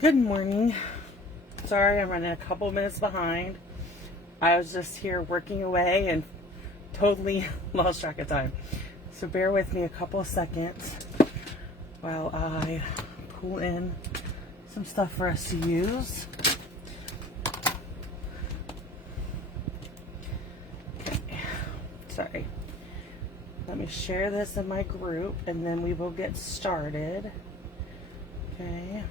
Good morning. Sorry, I'm running a couple minutes behind. I was just here working away and totally lost track of time. So bear with me a couple of seconds while I pull in some stuff for us to use. Okay. Sorry. Let me share this in my group and then we will get started. Okay.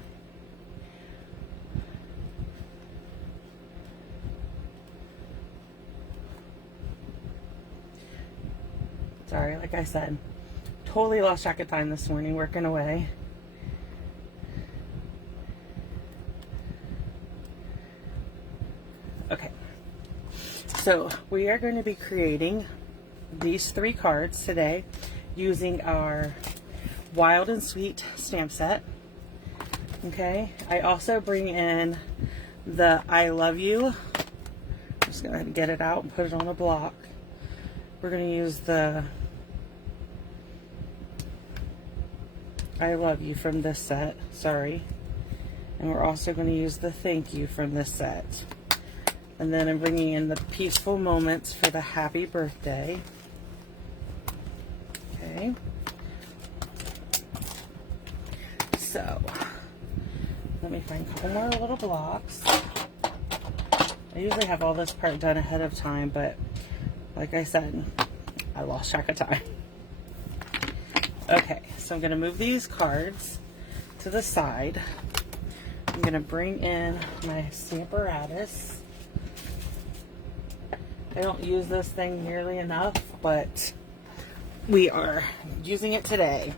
Sorry, like I said, totally lost track of time this morning working away. Okay, so we are going to be creating these 3 cards today using our Wild and Sweet stamp set. Okay, I also bring in the I Love You. I'm just going to get it out and put it on a block. We're going to use the I Love You from this set, sorry. And we're also going to use the Thank You from this set. And then I'm bringing in the Peaceful Moments for the Happy Birthday. Okay. So, let me find a couple more little blocks. I usually have all this part done ahead of time, but like I said, I lost track of time. Okay, so I'm going to move these cards to the side. I'm going to bring in my Stamparatus. I don't use this thing nearly enough, but we are using it today.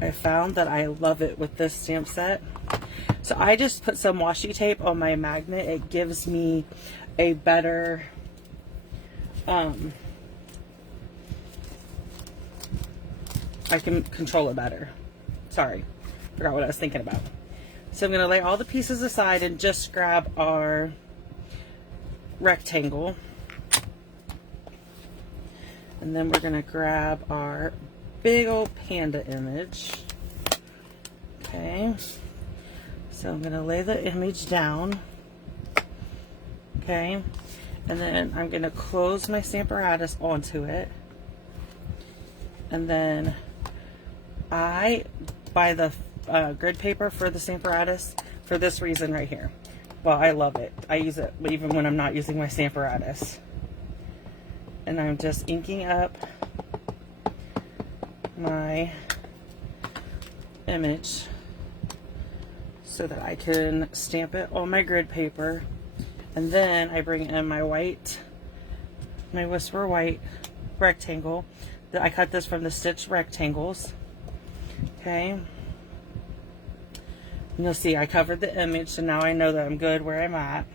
I found that I love it with this stamp set. So I just put some washi tape on my magnet. It gives me a better I can control it better. Sorry, forgot what I was thinking about. So I'm going to lay all the pieces aside and just grab our rectangle. And then we're going to grab our big old panda image. Okay. So I'm going to lay the image down. Okay. And then I'm going to close my Stamparatus onto it. And then I buy the grid paper for the Stamparatus for this reason right here. Well, I love it. I use it even when I'm not using my Stamparatus. And I'm just inking up my image so that I can stamp it on my grid paper. And then I bring in my Whisper White rectangle. I cut this from the Stitch Rectangles. Okay. And you'll see I covered the image, so now I know that I'm good where I'm at.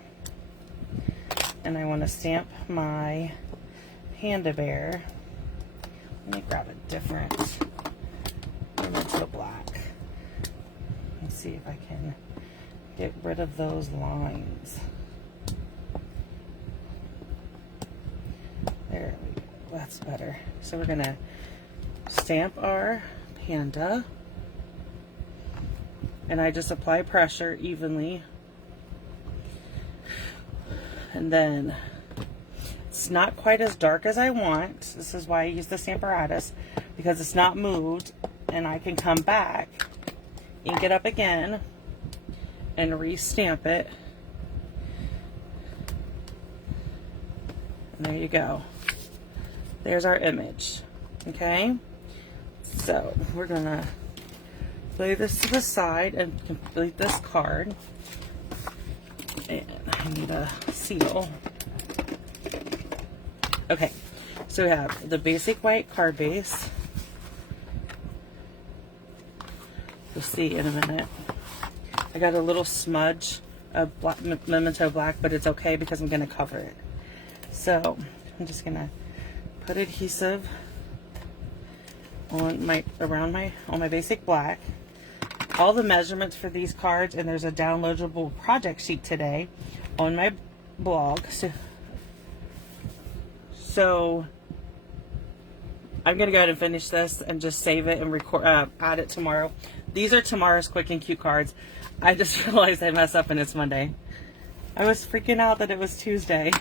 And I want to stamp my panda bear. Let me grab a different image of black. Let's see if I can get rid of those lines. There we go. That's better. So we're gonna stamp our panda, and I just apply pressure evenly, and then it's not quite as dark as I want. This is why I use the Stamparatus, because it's not moved, and I can come back, ink it up again, and re-stamp it. And there you go. There's our image. Okay, so we're gonna lay this to the side and complete this card. And I need a seal. Okay, so we have the basic white card base. You'll see in a minute. I got a little smudge of black, Memento Black, but it's okay because I'm gonna cover it. So I'm just gonna put adhesive on my basic black. All the measurements for these cards, and there's a downloadable project sheet today on my blog. So I'm gonna go ahead and finish this and just save it and record, add it tomorrow. These are tomorrow's quick and cute cards. I just realized I messed up and it's Monday. I was freaking out that it was Tuesday.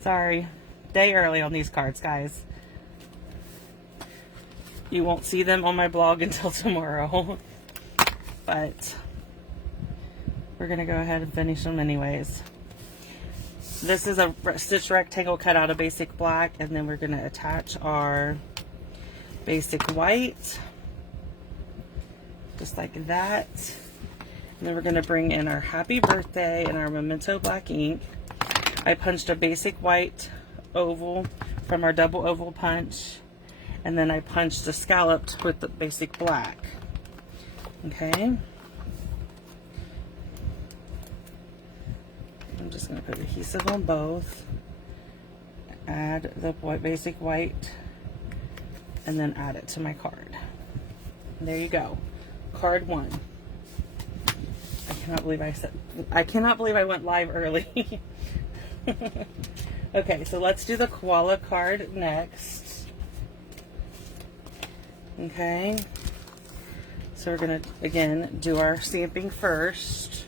Sorry. Day early on these cards, guys. You won't see them on my blog until tomorrow. But we're going to go ahead and finish them anyways. This is a stitch rectangle cut out of basic black, and then we're going to attach our basic white. Just like that. And then we're going to bring in our happy birthday and our memento black ink. I punched a basic white oval from our double oval punch, and then I punched a scalloped with the basic black. Okay. I'm just going to put adhesive on both, add the basic white, and then add it to my card. And there you go. Card 1. I cannot believe I went live early. Okay, so let's do the koala card next. Okay. So we're going to, again, do our stamping first.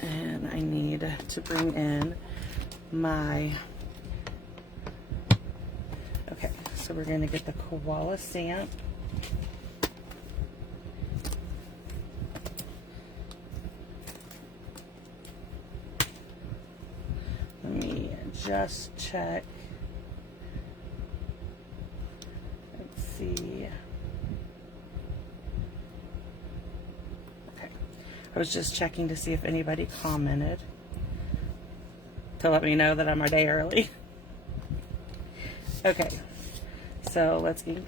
And I need to bring in my... Okay, so we're going to get the koala stamp. Let me just check. Let's see. Okay. I was just checking to see if anybody commented to let me know that I'm a day early. Okay. So let's ink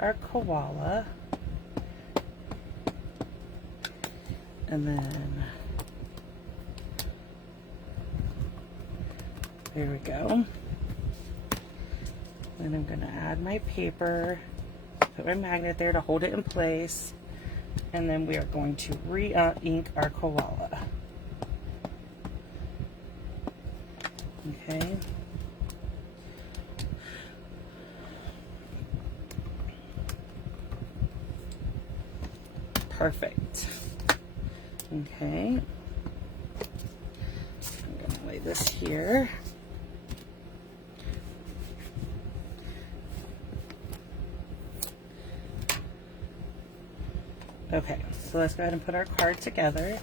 our koala. And then there we go. Then I'm going to add my paper, put my magnet there to hold it in place, and then we are going to re-ink our koala. Okay. Perfect. Okay. I'm going to lay this here. Okay, so let's go ahead and put our card together.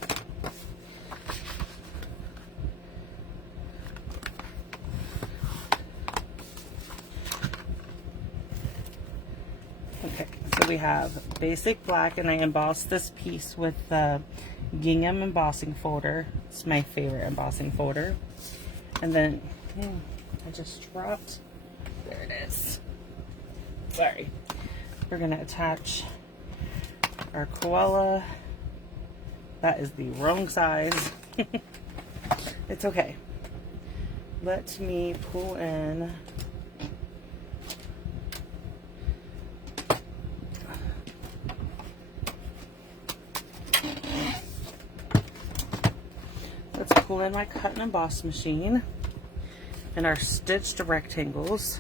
Okay, so we have basic black, and I embossed this piece with the gingham embossing folder. It's my favorite embossing folder. And then, I just dropped, there it is. Sorry. We're going to attach our koala. That is the wrong size. It's okay. Let me pull in my cut and emboss machine and our stitched rectangles.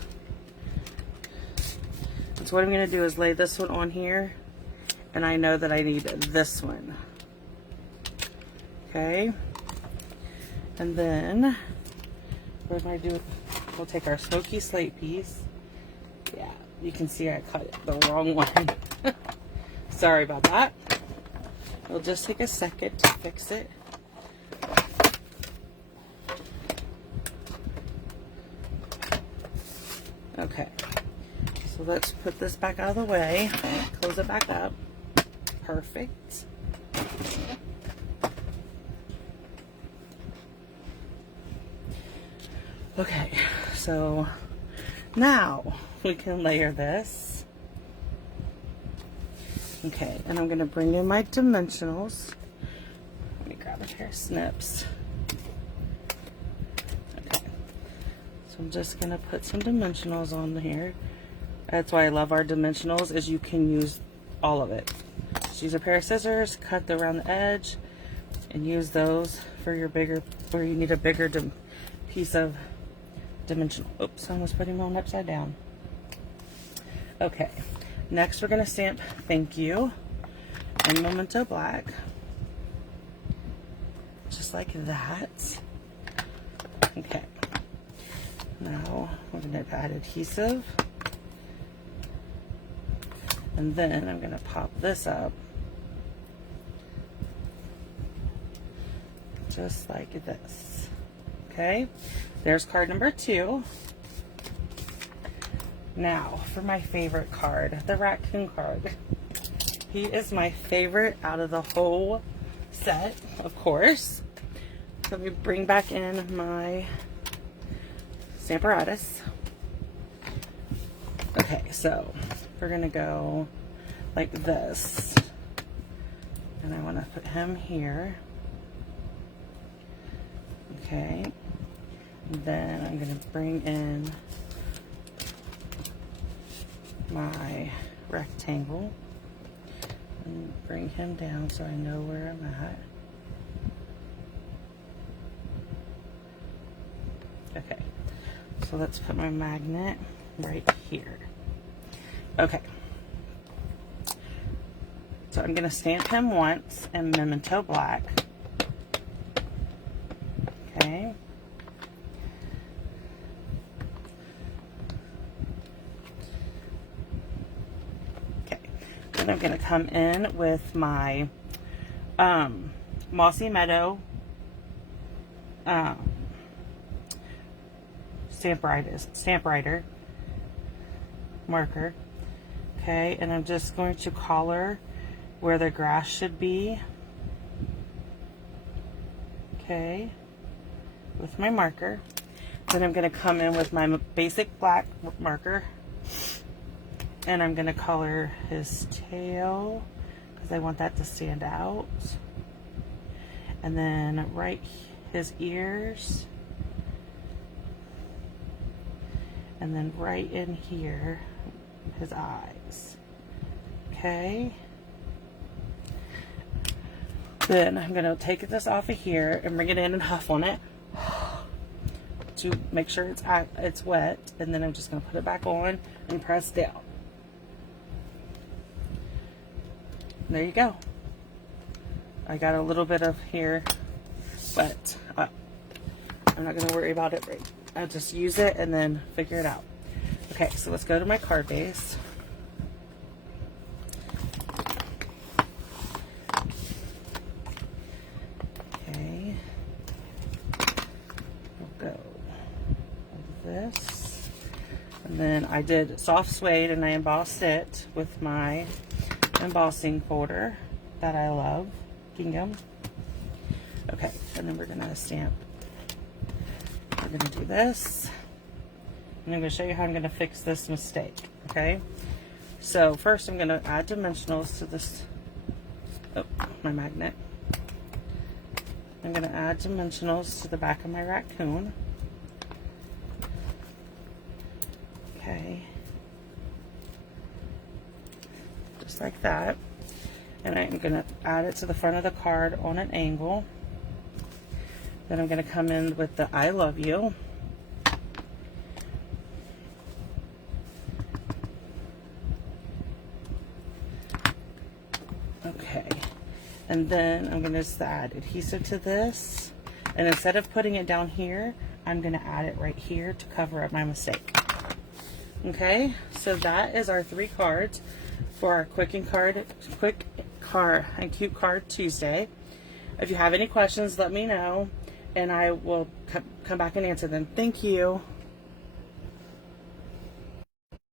And so what I'm going to do is lay this one on here, and I know that I need this one. Okay. And then what am I doing? We'll take our smoky slate piece. Yeah, you can see I cut the wrong one. Sorry about that. It'll just take a second to fix it. Okay, so let's put this back out of the way, close it back up. Perfect. Okay, so now we can layer this. Okay, and I'm going to bring in my dimensionals. Let me grab a pair of snips. So I'm just going to put some dimensionals on here. That's why I love our dimensionals, is you can use all of it. Just use a pair of scissors, cut around the edge, and use those for your bigger, where you need a bigger piece of dimensional. Oops, I almost put him on upside down. Okay, Next, we're going to stamp thank you in Memento Black. Just like that. Okay. Now, we're going to add adhesive. And then I'm going to pop this up. Just like this. Okay. There's card number 2. Now, for my favorite card, the raccoon card. He is my favorite out of the whole set, of course. So let me bring back in my Stamparatus. Okay, so we're gonna go like this. And I wanna put him here. Okay. And then I'm gonna bring in my rectangle and bring him down so I know where I'm at. Okay, so let's put my magnet right here. Okay, so I'm going to stamp him once in Memento Black. Okay. And I'm going to come in with my Mossy Meadow Stampwriter marker. Okay, and I'm just going to color where the grass should be. Okay, with my marker. Then I'm going to come in with my basic black marker. And I'm going to color his tail because I want that to stand out. And then right his ears. And then right in here, his eyes. Okay. Then I'm going to take this off of here and bring it in and huff on it to make sure it's wet. And then I'm just going to put it back on and press down. There you go. I got a little bit of here, but I'm not going to worry about it. I'll just use it and then figure it out. Okay, so let's go to my card base. Okay. We'll go like this. And then I did soft suede and I embossed it with my embossing folder that I love, Gingham. Okay, and then we're gonna stamp. We're gonna do this, and I'm gonna show you how I'm gonna fix this mistake. Okay, so first I'm gonna add dimensionals to this. Oh, my magnet. I'm gonna add dimensionals to the back of my raccoon. Okay. Just like that. And I'm going to add it to the front of the card on an angle. Then I'm going to come in with the I love you. Okay. And then I'm going to just add adhesive to this. And instead of putting it down here, I'm going to add it right here to cover up my mistake. Okay, so that is our 3 cards for our quick and cute card Tuesday. If you have any questions, let me know and I will come back and answer them. Thank you.